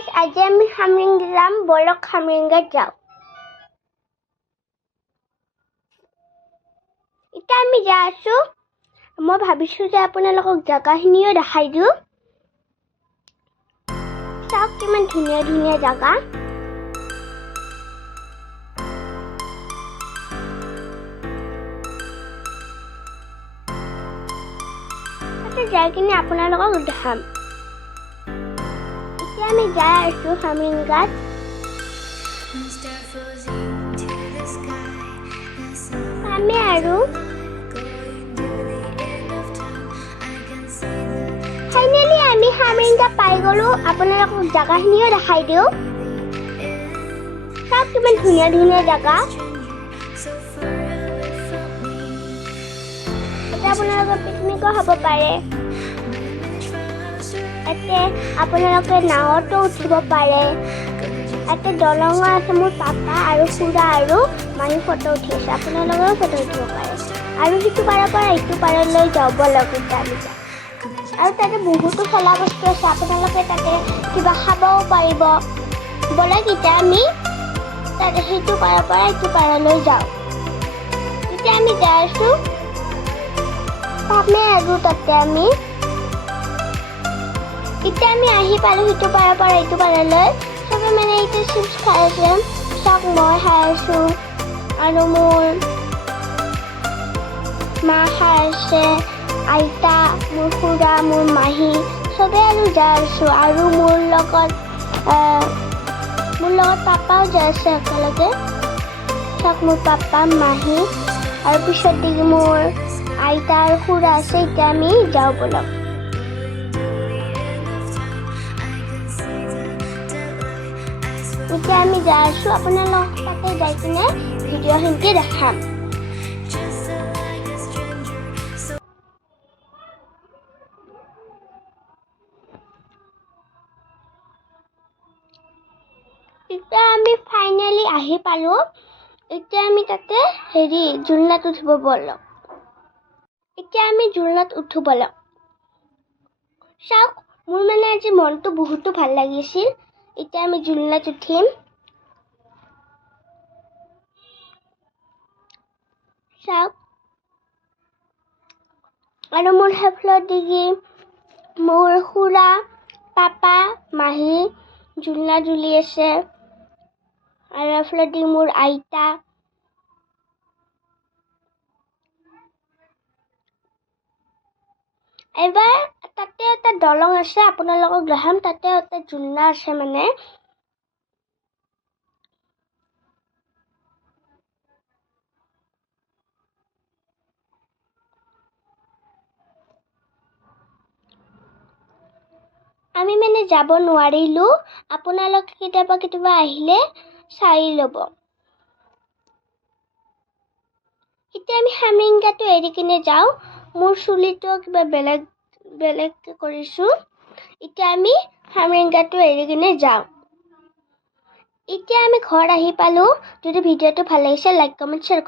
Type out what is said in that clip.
Guys, আজি আমি খামৰেংগা যাম। বলক খামৰেংগাত যাওঁ। এতিয়া আমি যাই আছো। মই ভাবিছো যে আপোনালোকক জাগাখিনিও দেখাই দিওঁ। চাওক কিমান ধুনীয়া ধুনীয়া জাগা। তাতে যাই কিনে আপোনালোকক দেখাম। এতিয়া আমি যাই আছো খামৰেংগাত। আমি আৰু ফাইনেলি আমি খামৰেংগা পাই গলো। আপোনালোকক জাগাখিনিও দেখাই দিওঁ। চাওক কিমান ধুনীয়া ধুনীয়া জাগা। এতিয়া আপোনালোকৰ পিকনিকো হ'ব পাৰে। ইয়াতে আপোনালোকে নাৱতো উঠিব পাৰে। ইয়াতে দলঙো আছে। মোৰ পাপা আৰু খুৰা আৰু মাহী ফটো উঠি আছে। আপোনালোকেও ফটো উঠিব পাৰে। আৰু সিটো পাৰৰ পৰা ইটো পাৰলৈ যাব লগা আমি যাম। আৰু তাতে বহুতো চলা বস্তু আছে। আপোনালোকে তাতে কিবা খাবও পাৰিব। বলক এতিয়া আমি তাতে সেইটো পাৰৰ পৰা ইটো পাৰলৈ যাওঁ। এতিয়া আমি যাই আছো। পামে আৰু তাতে আমি এতিয়া আমি আহি পালো সিটো পাৰৰ পৰা ইটো পাৰলৈ। চবে মানে এতিয়া চিপছ খাই আছে। চাওক মই খাই আছো আৰু মোৰ মা খাই আছে, আইতা, মোৰ খুৰা, মোৰ মাহী চবে আৰু যাই আছো। আৰু মোৰ লগত পাপাও যাই আছে একেলগে। চাওক মোৰ পাপা, মাহী আৰু পিছত দেখি মোৰ আইতা আৰু খুৰা আছে। এতিয়া আমি যাওঁ বলক। এতিয়া আমি যাই আছো। আপোনালোক তাতে যাই কিনে ভিডিঅ'খিনিকে দেখাম। এতিয়া আমি ফাইনেলি আহি পালো। এতিয়া আমি তাতে জুলনাত উঠিব বলক। এতিয়া আমি জুলনাত উঠো বলক। চাওক মোৰ মানে আজি মনটো বহুতো ভাল লাগিছিল। এতিয়া আমি জুলনাত উঠিম। চাওক আৰু মোৰ সেইফালত দেখি মোৰ খুৰা, পাপা, মাহী জুলনা জুলি আছে। আৰু এইফালে দি মোৰ আইতা। এবাৰ তাতে এটা দলং আছে। আপোনালোকক দেখাম। তাতে এটা জুলনা আছে মানে। আমি মানে যাব নোৱাৰিলো। আপোনালোকে কেতিয়াবা আহিলে চাই ল'ব। এতিয়া আমি খামৰেংগাটো এৰি কিনে যাওঁ। মোৰ চুলিটো কিবা বেলেগ কৰিছো। এতিয়া আমি খামৰেংগাটো এৰি কিনে যাওঁ। এতিয়া আমি ঘৰ আহি পালো। যদি ভিডিঅ'টো ভাল লাগিছে লাইক, কমেণ্ট, শ্বেয়াৰ